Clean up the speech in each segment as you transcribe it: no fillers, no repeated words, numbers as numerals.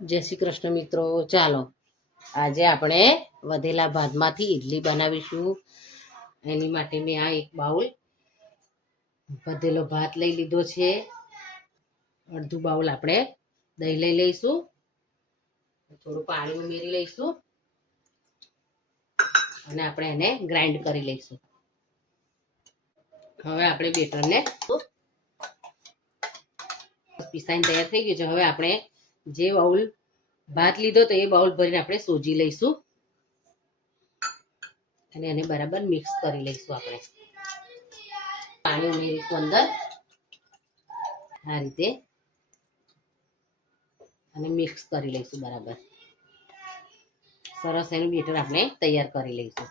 જય શ્રી કૃષ્ણ મિત્રો, ચાલો આજે આપણે વધેલા ભાતમાંથી ઈડલી બનાવીશું. એની માટે મેં આ એક બાઉલ વધેલો ભાત લઈ લીધો છે. અડધું બાઉલ આપણે દહીં લઈ લઈશું, થોડું પાણી ઉમેરી લઈશું અને આપણે એને ગ્રાઇન્ડ કરી લઈશું. હવે આપણે બેટરને પીસાઈને તૈયાર થઈ ગયું છે. હવે આપણે જે બાઉલ ભાત લીધો તો એ બાઉલ ભરીને આપણે સોજી લઈશું અને એને બરાબર મિક્સ કરી લઈશું. આપણે પાણી ઉમેરીશું અંદર આ રીતે અને મિક્સ કરી લઈશું બરાબર. સરસ એનું બેટર આપણે તૈયાર કરી લઈશું.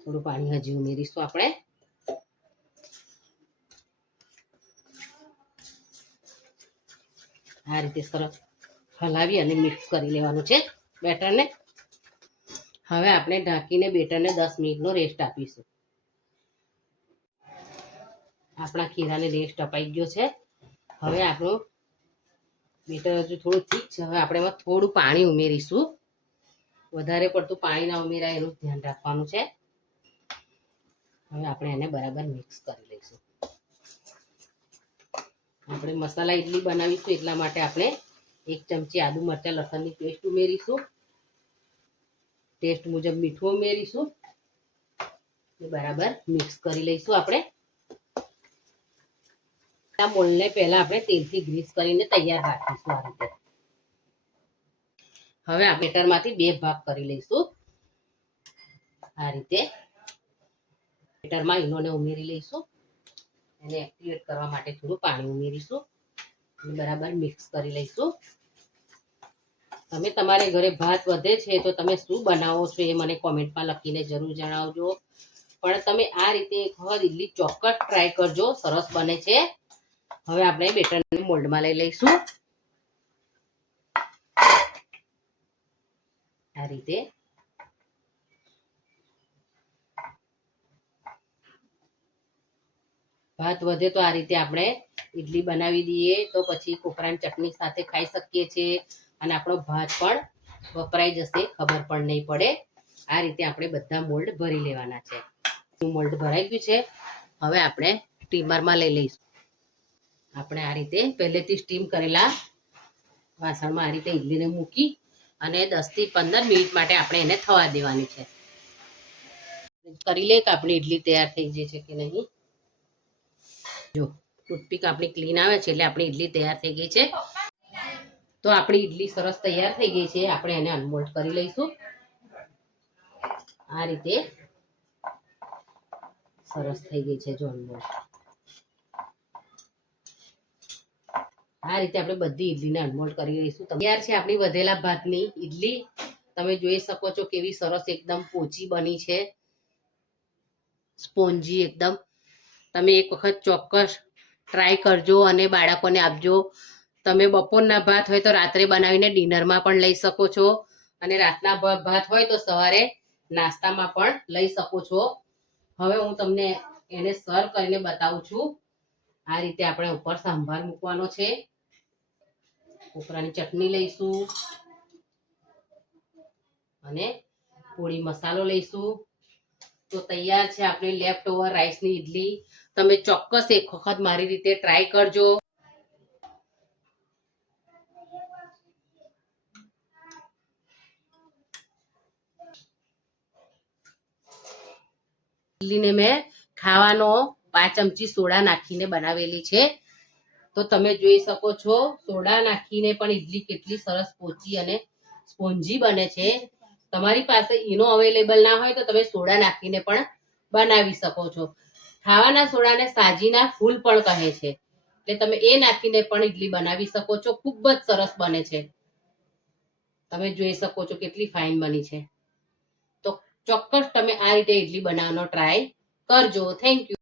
થોડું પાણી હજી ઉમેરીશું આપણે. આ રીતે સરસ હલાવી અને મિક્સ કરી લેવાનું છે બેટરને. હવે આપણે ઢાંકીને બેટરને 10 મિનિટનો રેસ્ટ આપીશું. આપણા ખીરાને રેસ્ટ અપાઈ ગયો છે. હવે આપણું બેટર હજુ થોડું ઠીક છે. હવે આપણે એમાં થોડું પાણી ઉમેરીશું. વધારે પડતું પાણી ના ઉમેરાય એનું ધ્યાન રાખવાનું છે. હવે આપણે એને બરાબર મિક્સ કરી લઈશું. આપણે મસાલા ઇડલી બનાવીશું એટલા માટે આપણે 1 ચમચી આદુ મરચાં લસણની પેસ્ટ ઉમેરીશું. ટેસ્ટ મુજબ મીઠું ઉમેરીશું. બરાબર મિક્સ કરી લઈશું. આપણે આ મોલ્ડને પહેલા આપણે તેલથી ગ્રીસ કરીને તૈયાર રાખીશું આ રીતે. હવે આ બેટરમાંથી 2 ભાગ કરી લઈશું. આ રીતે બેટરમાં ઈનોને ઉમેરી લઈશું. એને એક્ટિવેટ કરવા માટે થોડું પાણી ઉમેરીશું અને બરાબર મિક્સ કરી લઈશું. તમે તમારે ઘરે ભાત વધે છે તો તમે શું બનાવો છો એ મને કોમેન્ટમાં લખીને જરૂર જણાવજો. પણ તમે આ રીતે એક વખત ઇડલી ચોક્કસ ટ્રાય કરજો, સરસ બને છે. હવે આપણે બેટરને મોલ્ડમાં લઈ લઈશું આ રીતે. ભાત વધે તો આ રીતે આપણે ઇડલી બનાવી દઈએ તો પછી કોપરાની ચટણી સાથે ખાઈ શકીએ છીએ અને આપણો ભાત પણ વપરાઈ જશે, ખબર પણ નહીં પડે. આ રીતે આપણે બધા મોલ્ડ ભરી લેવાના છે. મોલ્ડ ભરાઈ ગયું છે. હવે આપણે સ્ટીમરમાં લઈ લઈશું. આપણે આ રીતે પહેલેથી સ્ટીમ કરેલા વાસણમાં આ રીતે ઇડલીને મૂકી અને 10 થી 15 મિનિટ માટે આપણે એને થવા દેવાની છે. કરી લે કે આપણી ઇડલી તૈયાર થઈ ગઈ છે કે નહીં. જો ટૂથપીક આપણી ક્લીન આવે છે એટલે આપણી ઇડલી તૈયાર થઈ ગઈ છે. તો આપણી ઇડલી સરસ તૈયાર થઈ ગઈ છે. આપણે એને અનમોલ્ડ કરી લઈશું આ રીતે. સરસ થઈ ગઈ છે જો અનમોલ્ડ. આ રીતે આપણે બધી ઇડલીને અનમોલ્ડ કરી લઈશું. તૈયાર છે આપણી વધેલા ભાતની ઇડલી. તમે જોઈ શકો છો કેવી સરસ એકદમ પોચી બની છે, સ્પોન્જી એકદમ. તમે એક વખત ચોક્કસ ટ્રાય કરજો અને બાળકોને આપજો. તમે બપોરના ભાત હોય તો રાત્રે બનાવીને ડિનરમાં પણ લઈ શકો છો અને રાતના ભાત હોય તો સવારે નાસ્તામાં પણ લઈ શકો છો. હવે હું તમને એને સર્વ કરીને બતાવું છું. આ રીતે આપણે ઉપર સંભાર મૂકવાનો છે. કોપરાની ચટણી લઈશું અને પોળી મસાલો લઈશું. તો તૈયાર છે આપણી લેફ્ટ ઓવર રાઈસની ઇડલી. તમે ચોક્કસ એક વખત મારી રીતે ટ્રાય કરજો. ઇડલીને મેં ખાવાનો 5 ચમચી સોડા નાખીને બનાવેલી છે. તો તમે જોઈ શકો છો સોડા નાખીને પણ ઇડલી કેટલી સરસ પોચી અને સ્પોન્જી બને છે. તમારી પાસે ઈનો અવેલેબલ ના હોય તો તમે સોડા નાખીને પણ બનાવી શકો છો. ખાવાના સોડાને સાજીના ફૂલ પણ કહે છે, એટલે તમે એ નાખીને પણ ઇડલી બનાવી શકો છો. ખૂબ જ સરસ બને છે. તમે જોઈ શકો છો કેટલી ફાઇન બની છે. તો ચોક્કસ તમે આ રીતે ઇડલી બનાવવાનો ટ્રાય કરજો. Thank you.